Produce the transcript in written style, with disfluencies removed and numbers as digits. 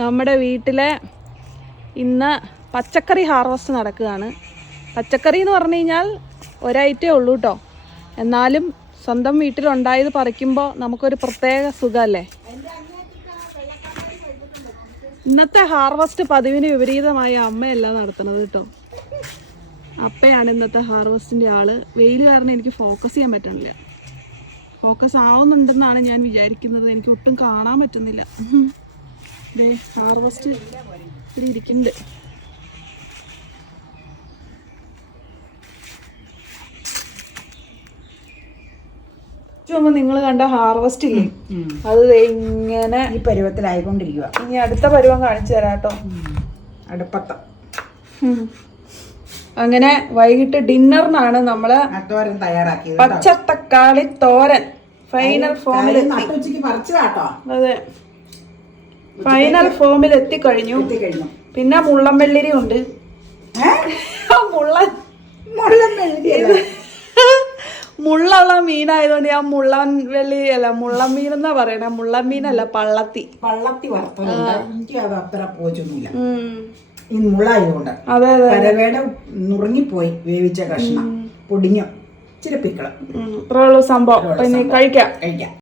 നമ്മുടെ വീട്ടിലെ ഇന്ന് പച്ചക്കറി ഹാർവസ്റ്റ് നടക്കുകയാണ്. പച്ചക്കറി എന്ന് പറഞ്ഞു കഴിഞ്ഞാൽ ഒരൈറ്റേ ഉള്ളൂ കേട്ടോ. എന്നാലും സ്വന്തം വീട്ടിലുണ്ടായത് പറിക്കുമ്പോൾ നമുക്കൊരു പ്രത്യേക സുഖമല്ലേ. ഇന്നത്തെ ഹാർവസ്റ്റ് പതിവിന് വിപരീതമായ അമ്മയല്ല നടത്തുന്നത് കേട്ടോ. അപ്പയാണ് ഇന്നത്തെ ഹാർവസ്റ്റിൻ്റെ ആള്. വെയിൽ കാരണം എനിക്ക് ഫോക്കസ് ചെയ്യാൻ പറ്റണില്ല. ഫോക്കസ് ആവുന്നുണ്ടെന്നാണ് ഞാൻ വിചാരിക്കുന്നത്. എനിക്ക് ഒട്ടും കാണാൻ പറ്റുന്നില്ല. ദേ ഹാർവസ്റ്റ് ഇവിടെ ഇരിക്കുന്നുണ്ട്. നിങ്ങൾ കണ്ട ഹാർവസ്റ്റ് ഇല്ലേ, അത് ഇങ്ങനെ ഈ പരുവത്തിലായിക്കൊണ്ടിരിക്കുക. ഇനി അടുത്ത പരുവം കാണിച്ചു തരാം കേട്ടോ. അടുപ്പത്ത അങ്ങനെ വൈകിട്ട് ഡിന്നറിനാണ് നമ്മള് തോരൻ തയ്യാറാക്കി. പച്ചത്തക്കാളി തോരൻ ഫൈനൽ ഫോമിൽ അതെ ഫൈനൽ ഫോമിൽ എത്തിക്കഴിഞ്ഞു. പിന്നെ മുള്ളംവെള്ളരി ഉണ്ട്. മുള്ളുള്ള മീനായതുകൊണ്ട് ഞാൻ മുള്ളൻ വെള്ളരി അല്ല മുള്ളം മീൻ എന്നാ പറയണേ. മുള്ളൻ മീനല്ല, പള്ളത്തി വറുത്തതുണ്ട്. എനിക്ക് അത് അത്ര പോച്ചൊന്നുമില്ല ഈ മുള്ളായതുകൊണ്ട്. അതെ അതെ പരവേടെ നുറുങ്ങിപ്പോയി. വേവിച്ച കഷ്ണം പൊടിഞ്ഞു ഇച്ചിരി പിക്കള. ഇത്രേ ഉള്ളൂ സംഭവം. പിന്നെ കഴിക്കാം.